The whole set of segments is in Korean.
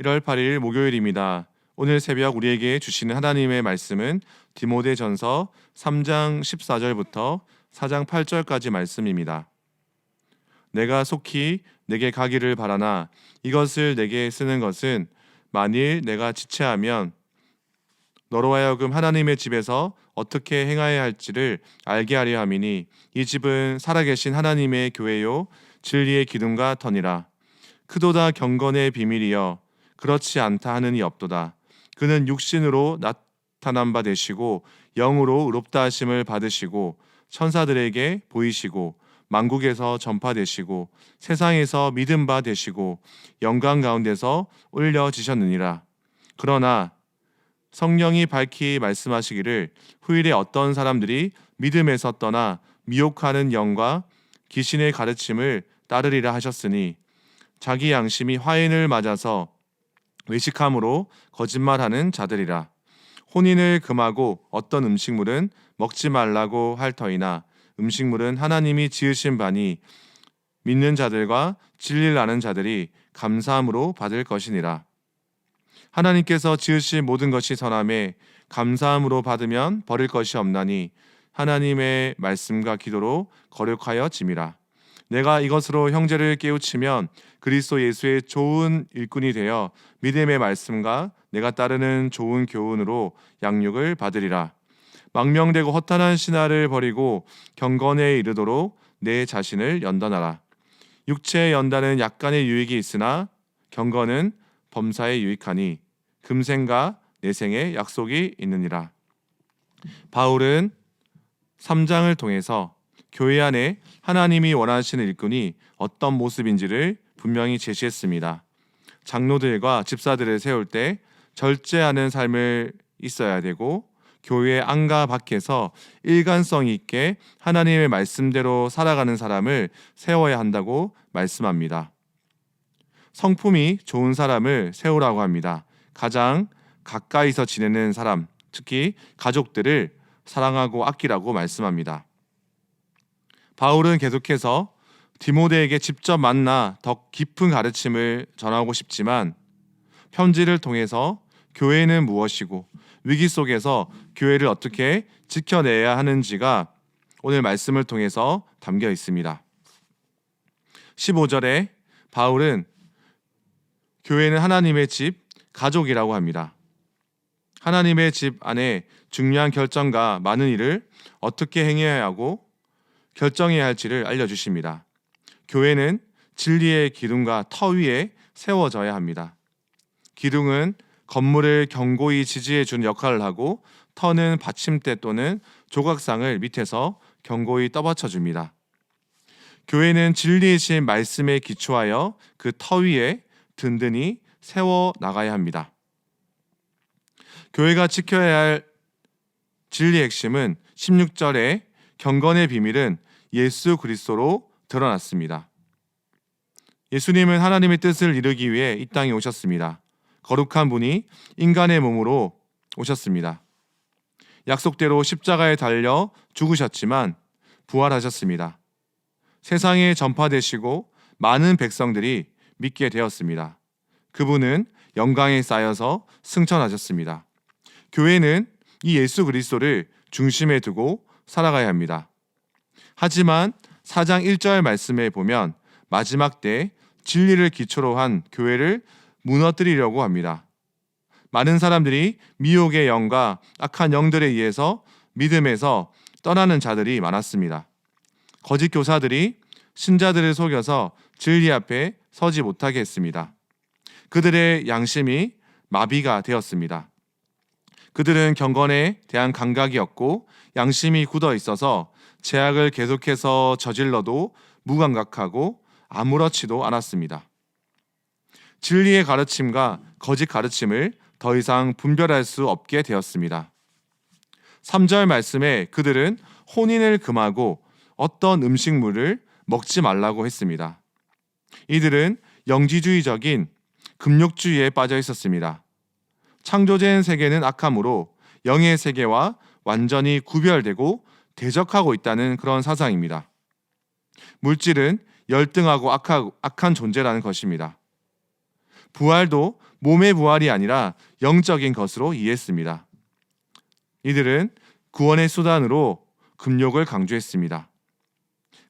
1월 8일 목요일입니다. 오늘 새벽 우리에게 주시는 하나님의 말씀은 디모데전서 3장 14절부터 4장 8절까지 말씀입니다. 내가 속히 내게 가기를 바라나 이것을 내게 쓰는 것은 만일 내가 지체하면 너로 하여금 하나님의 집에서 어떻게 행하여야 할지를 알게 하려 함이니 이 집은 살아계신 하나님의 교회요 진리의 기둥과 터니라. 크도다 경건의 비밀이여 그렇지 않다 하는 이 없도다. 그는 육신으로 나타난 바 되시고 영으로 의롭다 하심을 받으시고 천사들에게 보이시고 만국에서 전파되시고 세상에서 믿음 바 되시고 영광 가운데서 올려지셨느니라. 그러나 성령이 밝히 말씀하시기를 후일에 어떤 사람들이 믿음에서 떠나 미혹하는 영과 귀신의 가르침을 따르리라 하셨으니 자기 양심이 화인을 맞아서 외식함으로 거짓말하는 자들이라. 혼인을 금하고 어떤 음식물은 먹지 말라고 할 터이나 음식물은 하나님이 지으신 바니 믿는 자들과 진리를 아는 자들이 감사함으로 받을 것이니라. 하나님께서 지으신 모든 것이 선함에 감사함으로 받으면 버릴 것이 없나니 하나님의 말씀과 기도로 거룩하여 짐이라. 내가 이것으로 형제를 깨우치면 그리스도 예수의 좋은 일꾼이 되어 믿음의 말씀과 내가 따르는 좋은 교훈으로 양육을 받으리라. 망명되고 허탄한 신화를 버리고 경건에 이르도록 내 자신을 연단하라. 육체의 연단은 약간의 유익이 있으나 경건은 범사에 유익하니 금생과 내생의 약속이 있느니라. 바울은 3장을 통해서 교회 안에 하나님이 원하시는 일꾼이 어떤 모습인지를 분명히 제시했습니다. 장로들과 집사들을 세울 때 절제하는 삶을 있어야 되고 교회 안과 밖에서 일관성 있게 하나님의 말씀대로 살아가는 사람을 세워야 한다고 말씀합니다. 성품이 좋은 사람을 세우라고 합니다. 가장 가까이서 지내는 사람, 특히 가족들을 사랑하고 아끼라고 말씀합니다. 바울은 계속해서 디모데에게 직접 만나 더 깊은 가르침을 전하고 싶지만 편지를 통해서 교회는 무엇이고 위기 속에서 교회를 어떻게 지켜내야 하는지가 오늘 말씀을 통해서 담겨 있습니다. 15절에 바울은 교회는 하나님의 집, 가족이라고 합니다. 하나님의 집 안에 중요한 결정과 많은 일을 어떻게 행해야 하고 결정해야 할지를 알려주십니다. 교회는 진리의 기둥과 터 위에 세워져야 합니다. 기둥은 건물을 견고히 지지해 주는 역할을 하고 터는 받침대 또는 조각상을 밑에서 견고히 떠받쳐 줍니다. 교회는 진리이신 말씀에 기초하여 그 터 위에 든든히 세워 나가야 합니다. 교회가 지켜야 할 진리의 핵심은 16절에 경건의 비밀은 예수 그리스도로 드러났습니다. 예수님은 하나님의 뜻을 이루기 위해 이 땅에 오셨습니다. 거룩한 분이 인간의 몸으로 오셨습니다. 약속대로 십자가에 달려 죽으셨지만 부활하셨습니다. 세상에 전파되시고 많은 백성들이 믿게 되었습니다. 그분은 영광에 쌓여서 승천하셨습니다. 교회는 이 예수 그리스도를 중심에 두고 살아가야 합니다. 하지만 4장 1절 말씀에 보면 마지막 때 진리를 기초로 한 교회를 무너뜨리려고 합니다. 많은 사람들이 미혹의 영과 악한 영들에 의해서 믿음에서 떠나는 자들이 많았습니다. 거짓 교사들이 신자들을 속여서 진리 앞에 서지 못하게 했습니다. 그들의 양심이 마비가 되었습니다. 그들은 경건에 대한 감각이 없고 양심이 굳어 있어서 죄악을 계속해서 저질러도 무감각하고 아무렇지도 않았습니다. 진리의 가르침과 거짓 가르침을 더 이상 분별할 수 없게 되었습니다. 3절 말씀에 그들은 혼인을 금하고 어떤 음식물을 먹지 말라고 했습니다. 이들은 영지주의적인 금욕주의에 빠져 있었습니다. 창조된 세계는 악함으로 영의 세계와 완전히 구별되고 대적하고 있다는 그런 사상입니다. 물질은 열등하고 악한 존재라는 것입니다. 부활도 몸의 부활이 아니라 영적인 것으로 이해했습니다. 이들은 구원의 수단으로 금욕을 강조했습니다.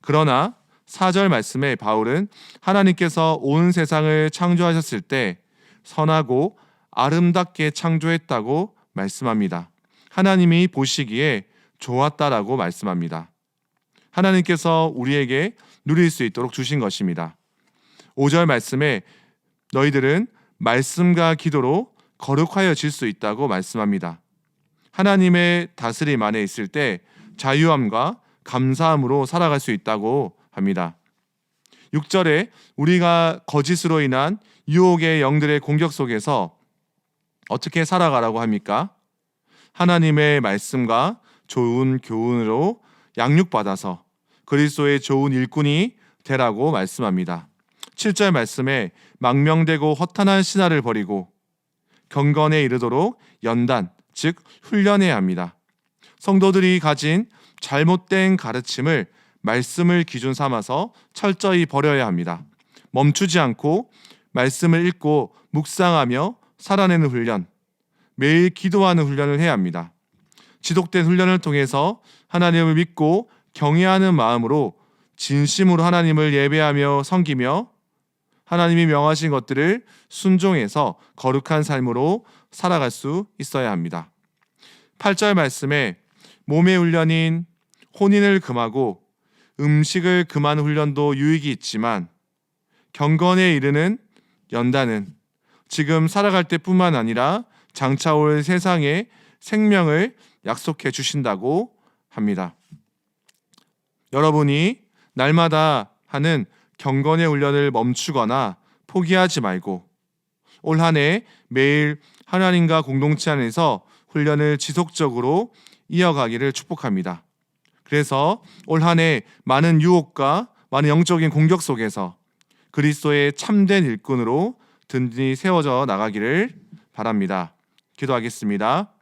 그러나 4절 말씀에 바울은 하나님께서 온 세상을 창조하셨을 때 선하고 아름답게 창조했다고 말씀합니다. 하나님이 보시기에 좋았다라고 말씀합니다. 하나님께서 우리에게 누릴 수 있도록 주신 것입니다. 5절 말씀에 너희들은 말씀과 기도로 거룩하여질 수 있다고 말씀합니다. 하나님의 다스림 안에 있을 때 자유함과 감사함으로 살아갈 수 있다고 합니다. 6절에 우리가 거짓으로 인한 유혹의 영들의 공격 속에서 어떻게 살아가라고 합니까? 하나님의 말씀과 좋은 교훈으로 양육받아서 그리스도의 좋은 일꾼이 되라고 말씀합니다. 7절 말씀에 망명되고 허탄한 신화를 버리고 경건에 이르도록 연단, 즉 훈련해야 합니다. 성도들이 가진 잘못된 가르침을 말씀을 기준 삼아서 철저히 버려야 합니다. 멈추지 않고 말씀을 읽고 묵상하며 살아내는 훈련, 매일 기도하는 훈련을 해야 합니다. 지속된 훈련을 통해서 하나님을 믿고 경외하는 마음으로 진심으로 하나님을 예배하며 섬기며 하나님이 명하신 것들을 순종해서 거룩한 삶으로 살아갈 수 있어야 합니다. 8절 말씀에 몸의 훈련인 혼인을 금하고 음식을 금하는 훈련도 유익이 있지만 경건에 이르는 연단은 지금 살아갈 때뿐만 아니라 장차 올 세상에 생명을 약속해 주신다고 합니다. 여러분이 날마다 하는 경건의 훈련을 멈추거나 포기하지 말고 올 한 해 매일 하나님과 공동체 안에서 훈련을 지속적으로 이어가기를 축복합니다. 그래서 올 한 해 많은 유혹과 많은 영적인 공격 속에서 그리스도의 참된 일꾼으로 든든히 세워져 나가기를 바랍니다. 기도하겠습니다.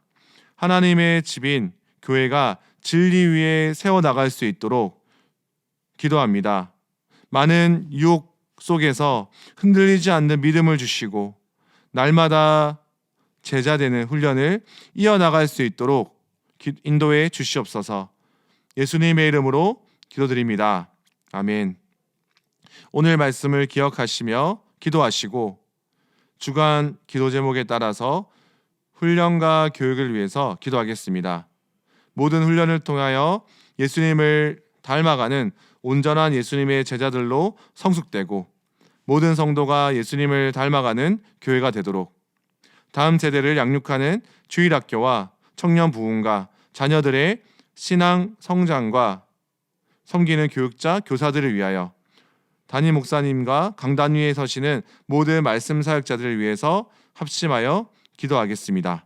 하나님의 집인 교회가 진리 위에 세워나갈 수 있도록 기도합니다. 많은 유혹 속에서 흔들리지 않는 믿음을 주시고 날마다 제자되는 훈련을 이어나갈 수 있도록 인도해 주시옵소서. 예수님의 이름으로 기도드립니다. 아멘. 오늘 말씀을 기억하시며 기도하시고 주간 기도 제목에 따라서 훈련과 교육을 위해서 기도하겠습니다. 모든 훈련을 통하여 예수님을 닮아가는 온전한 예수님의 제자들로 성숙되고 모든 성도가 예수님을 닮아가는 교회가 되도록 다음 세대를 양육하는 주일학교와 청년 부흥과 자녀들의 신앙 성장과 섬기는 교육자, 교사들을 위하여 담임 목사님과 강단 위에 서시는 모든 말씀 사역자들을 위해서 합심하여 기도하겠습니다.